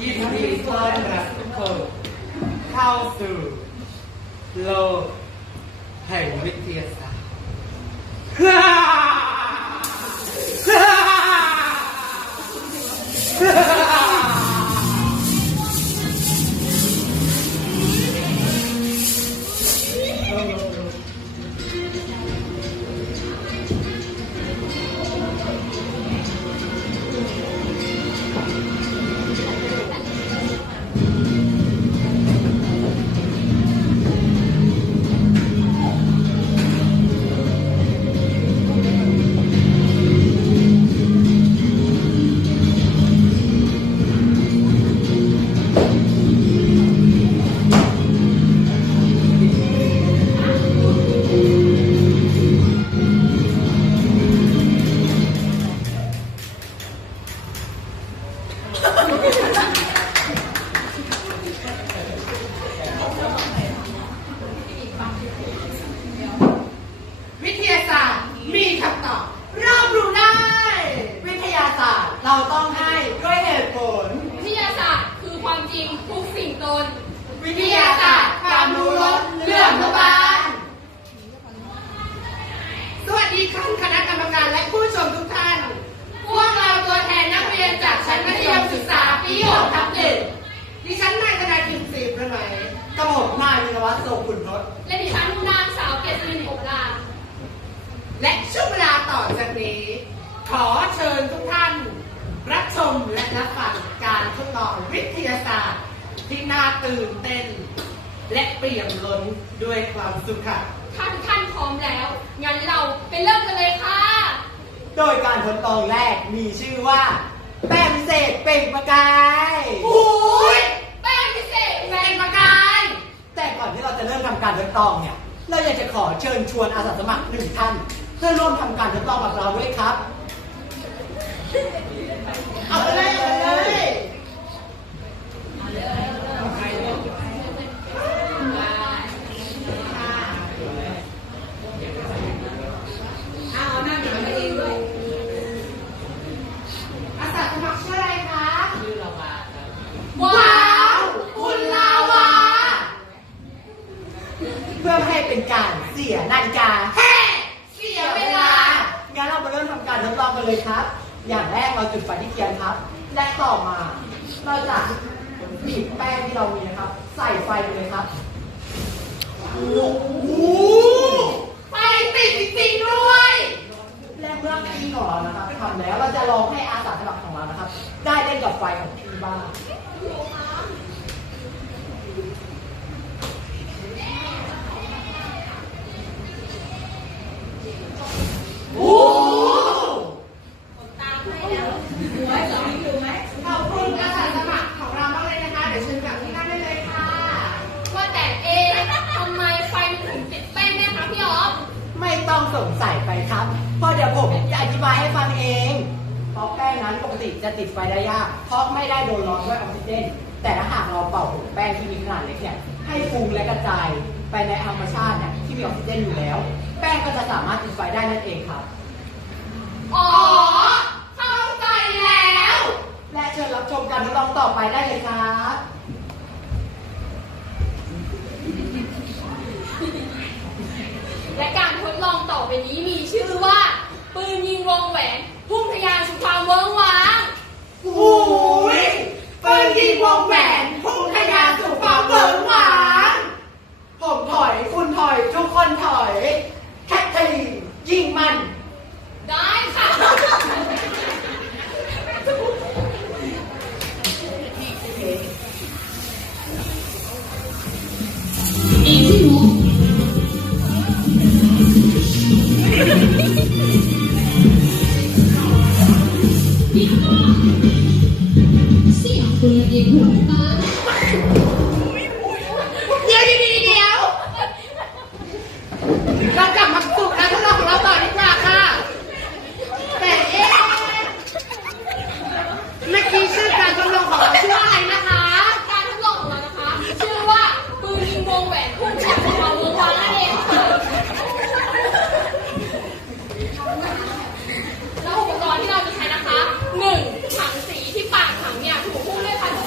If we climb that code, how to โลกแห่งวิทยาศาสตร์ที่ท่านคณะกรรมการและผู้ชมทุกท่าน พวกเราตัวแทนนักเรียนจากชั้นมัธยมศึกษา ปีกทับหนึ่งดิฉันนายธนาคินสีประไหนกระหม่อมนายวินวัตโสขุนรสและดิฉันนางสาวเกษรินอบลา และช่วงเวลาต่อจากนี้ ขอเชิญทุกท่าน รับชมและรับฟังการทดลองวิทยาศาสตร์ที่น่าตื่นเต้นและเปี่ยมล้นด้วยความสุขค่ะท่านท่านขโดยการทดลองแรกมีชื่อว่า แป้งพิเศษเป็่งประกายโอ้ยแป้งพิเศษเป็งประกาย แต่ก่อนที่เราจะเริ่มทำการทดลองเนี่ย เราอยากจะขอเชิญชวนอาสาสมัครหนึ่งท่านเพื่อร่วมทำการทดลองกับเราด้วยครับเป็นการเสียนาฬิกาเฮ้เสียเวลา งั้นเรามาเริ่มทำการทดลองกันเลยครับ อย่างแรกเราจุดไฟที่เทียนครับ และต่อมา เราจะบีบแป้งที่เรามีนะครับ ใส่ไฟไปเลยครับโอ้โหไฟติดจริงๆด้วยและเมื่อพี่ของเรานะครับทำแล้วเราจะลองให้อาสาสมัครของเรานะครับ ได้เล่นกับไฟของพี่บ้างสงสัยไปครับเพราะเดี๋ยวผมจะอธิบายให้ฟังเอง เพราะแป้งนั้นปกติจะติดไฟได้ยาก เพราะไม่ได้โดนร้อนด้วยออกซิเจน แต่ถ้าหากเราเป่างแป้งที่มีขนาดเล็กเนี่ยให้ฟูและกระจายไปในธรรมชาติเนี่ยที่มีออกซิเจนอยู่แล้ว แป้งก็จะสามารถติดไฟได้นั่นเองครับ อ๋อ เข้าใจแล้ว และเชิญรับชมการทดลองต่อไปได้เลยครับ่อไปนี้มีชื่อว่า ปืนยิงวงแหวนพุ่งทะยานสู่ความเวิ้งว้างโอ้ย ปืนยิงวงแหวน